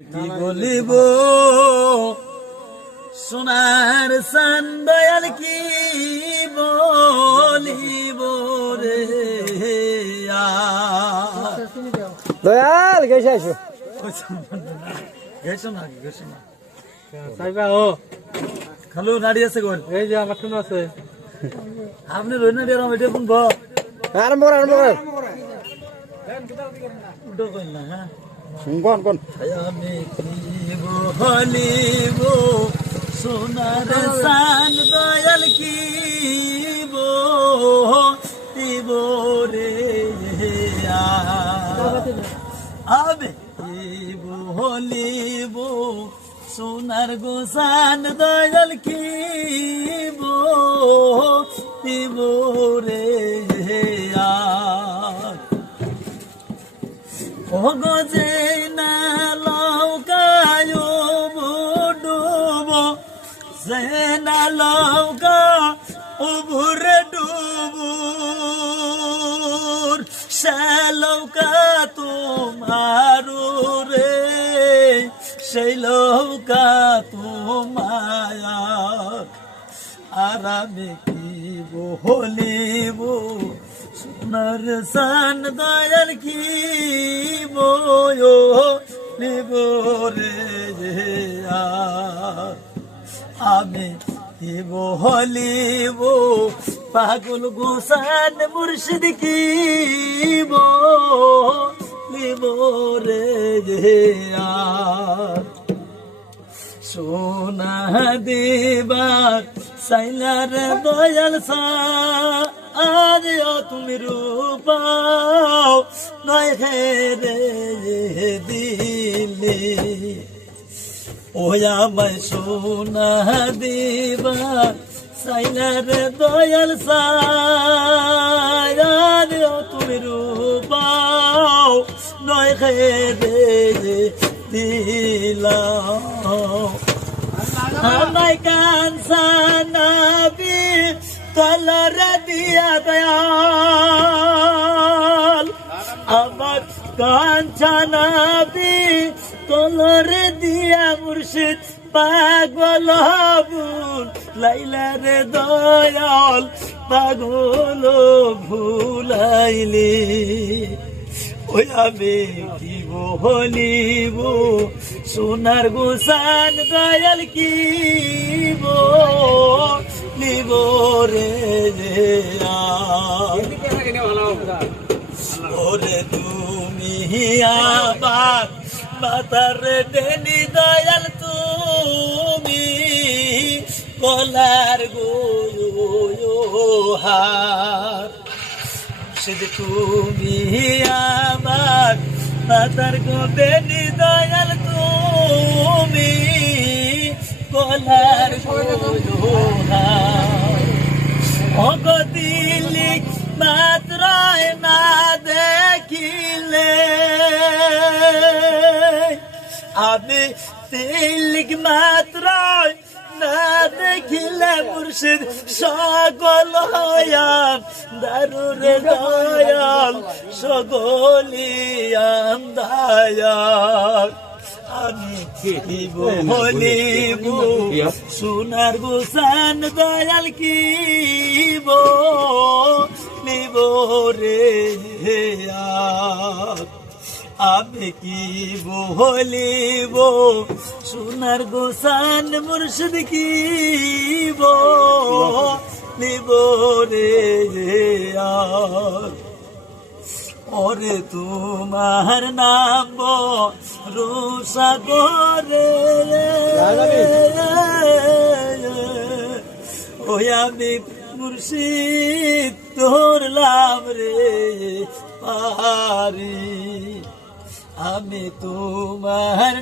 কি বলিব? সোনার সান্ডয়াল কি বলিব রে। দয়াল গেছে আইসো। গেছো না গেছো না। সাইবা ও। খালু নাড়ি আছে কোন? এই যে আমার টুন আছে। আপনি রই নাড়ি আর এটা কোন ভো আরম্ভ কর আরম্ভ উল্টো কইল না হ্যাঁ। কোন কোন? আমি সোনার সান দয়াল কি বলিব রে আবে কি বলিব সোনার গোসান দয়াল কি বলিব রে আর। ওগো যে না লৌকা উবুরে ডুবুর সে লৌকা তোমার রে, সেই লৌকা তোমায় আর আমি কি বলিব সোনার সান দয়াল কি বয়ো লিব রে আর। আমি কি বলিব পাগল গোসান মুর্শিদ কি বলিব রে। সোনা দেবার সাইলার দয়াল আর তুমি রূপাও নয় হে রে দিলে ও আমায় সোনা দেবার সাইলার দয়াল সার তুমি রূপাও নয় রে দিলাম আমায় কানসানাবি কলর দিয়া দয়াল। আমার কাঞ্চনাবি কলর দিয়া মুর্শিদ পাগল হবুন লাইলা রে দয়াল পাগল ভুলাইলি। ওই আমি কি বলিব সোনার গোসান দয়াল কি বলিব রে। ওরে তুমি আবার মাতার দেনি দয়াল তুমি কলার গোহার সে তুমি আমার মাতার গো দেনি দয়াল আমি তিলিক মাত্র না দেখিলে মুর্শিদ সকল হয়াম দারুরে দয়াল সকলিয়াম দয়াল আমি কি বলিব সোনার গোসান দয়াল কি বলিব রে আমি কি বলিব সোনার গোসান মুর্শিদ কি বলিব রে। ওরে তোমার নাম রুষা করে ওই আমি মুর্শিদ ধরলাম রে পারি। আমি তোমার